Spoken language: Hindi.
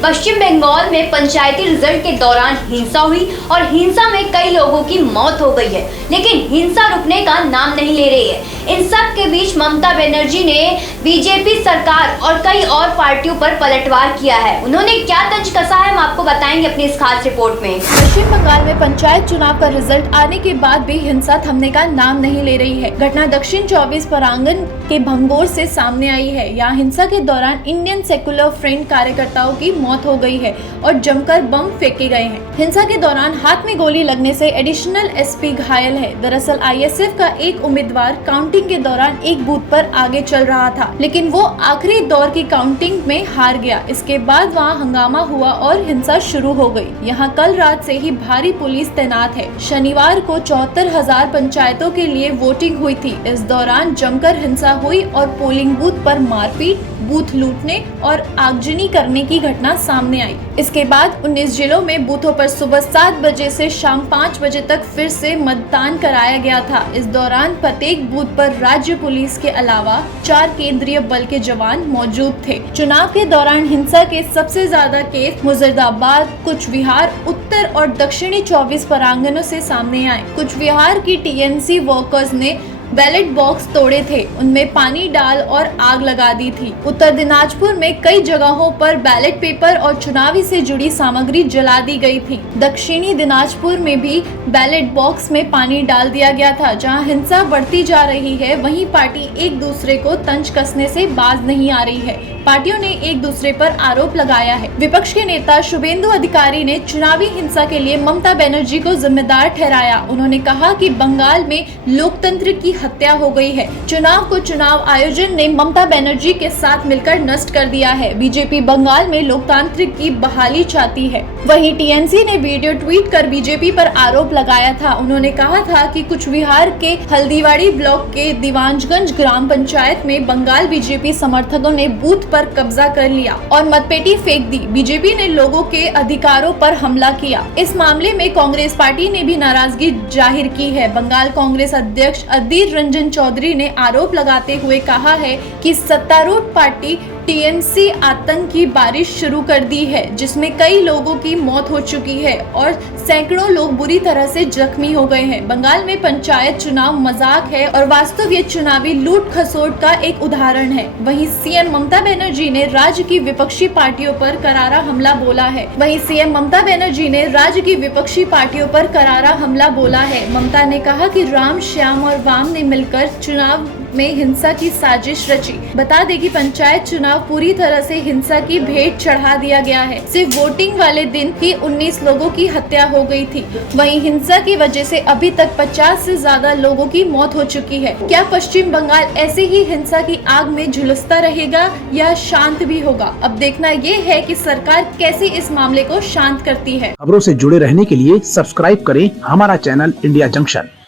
पश्चिम बंगाल में पंचायती रिजल्ट के दौरान हिंसा हुई और हिंसा में कई लोगों की मौत हो गई है, लेकिन हिंसा रुकने का नाम नहीं ले रही है। इन सब के बीच ममता बनर्जी ने बीजेपी सरकार और कई और पार्टियों पर पलटवार किया है। उन्होंने क्या तंज कसा है, हम आपको बताएंगे अपनी इस खास रिपोर्ट में। पश्चिम बंगाल में पंचायत चुनाव का रिजल्ट आने के बाद भी हिंसा थमने का नाम नहीं ले रही है। घटना दक्षिण 24 परगना के भंगोर से सामने आई है। यहाँ हिंसा के दौरान इंडियन सेकुलर फ्रंट कार्यकर्ताओं की मौत हो गई है और जमकर बम फेंके गए हैं। हिंसा के दौरान हाथ में गोली लगने से एडिशनल एसपी घायल है। दरअसल आईएसएफ का एक उम्मीदवार काउंटिंग के दौरान एक बूथ पर आगे चल रहा था, लेकिन वो आखिरी दौर की काउंटिंग में हार गया। इसके बाद वहाँ हंगामा हुआ और हिंसा शुरू हो गई। यहाँ कल रात से ही भारी पुलिस तैनात है। शनिवार को 74,000 पंचायतों के लिए वोटिंग हुई थी। इस दौरान जमकर हिंसा हुई और पोलिंग बूथ पर मारपीट, बूथ लूटने और आगजनी करने की घटना सामने आई। इसके बाद 19 जिलों में बूथों पर सुबह 7 बजे से शाम 5 बजे तक फिर से मतदान कराया गया था। इस दौरान प्रत्येक बूथ पर राज्य पुलिस के अलावा 4 केंद्रीय बल के जवान मौजूद थे। चुनाव के दौरान हिंसा के सबसे ज्यादा केस मुर्शिदाबाद, कुछ बिहार, उत्तर और दक्षिणी 24 परगनों से सामने आए। कुछ बिहार की टीएमसी वर्कर्स ने बैलेट बॉक्स तोड़े थे, उनमें पानी डाल और आग लगा दी थी। उत्तर दिनाजपुर में कई जगहों पर बैलेट पेपर और चुनावी से जुड़ी सामग्री जला दी गई थी। दक्षिणी दिनाजपुर में भी बैलेट बॉक्स में पानी डाल दिया गया था। जहां हिंसा बढ़ती जा रही है, वहीं पार्टी एक दूसरे को तंज कसने से बाज नहीं आ रही है। पार्टियों ने एक दूसरे पर आरोप लगाया है। विपक्ष के नेता शुभेंदु अधिकारी ने चुनावी हिंसा के लिए ममता बनर्जी को जिम्मेदार ठहराया। उन्होंने कहा कि बंगाल में लोकतंत्र की हत्या हो गई है। चुनाव को चुनाव आयोजन ने ममता बनर्जी के साथ मिलकर नष्ट कर दिया है। बीजेपी बंगाल में लोकतंत्र की बहाली चाहती है। वहीं टीएमसी ने वीडियो ट्वीट कर बीजेपी पर आरोप लगाया था। उन्होंने कहा था कि कुछ बिहार के हल्दीवाड़ी ब्लॉक के दीवानगंज ग्राम पंचायत में बंगाल बीजेपी समर्थकों ने बूथ पर कब्जा कर लिया और मतपेटी फेंक दी। बीजेपी ने लोगों के अधिकारों पर हमला किया। इस मामले में कांग्रेस पार्टी ने भी नाराजगी जाहिर की है। बंगाल कांग्रेस अध्यक्ष अधीर रंजन चौधरी ने आरोप लगाते हुए कहा है कि सत्तारूढ़ पार्टी टीएमसी आतंक की बारिश शुरू कर दी है, जिसमें कई लोगों की मौत हो चुकी है और सैकड़ों लोग बुरी तरह से जख्मी हो गए हैं। बंगाल में पंचायत चुनाव मजाक है और वास्तव ये चुनावी लूट खसोट का एक उदाहरण है। वहीं सीएम ममता बनर्जी ने राज्य की विपक्षी पार्टियों पर करारा हमला बोला है। ममता ने कहा कि राम, श्याम और वाम ने मिलकर चुनाव में हिंसा की साजिश रची। बता दें कि पंचायत चुनाव पूरी तरह से हिंसा की भेंट चढ़ा दिया गया है। सिर्फ वोटिंग वाले दिन ही 19 लोगों की हत्या हो गई थी। वहीं हिंसा की वजह से अभी तक 50 से ज्यादा लोगों की मौत हो चुकी है। क्या पश्चिम बंगाल ऐसे ही हिंसा की आग में झुलसता रहेगा या शांत भी होगा? अब देखना ये है कि सरकार कैसे इस मामले को शांत करती है। खबरों से जुड़े रहने के लिए सब्सक्राइब करें हमारा चैनल इंडिया जंक्शन।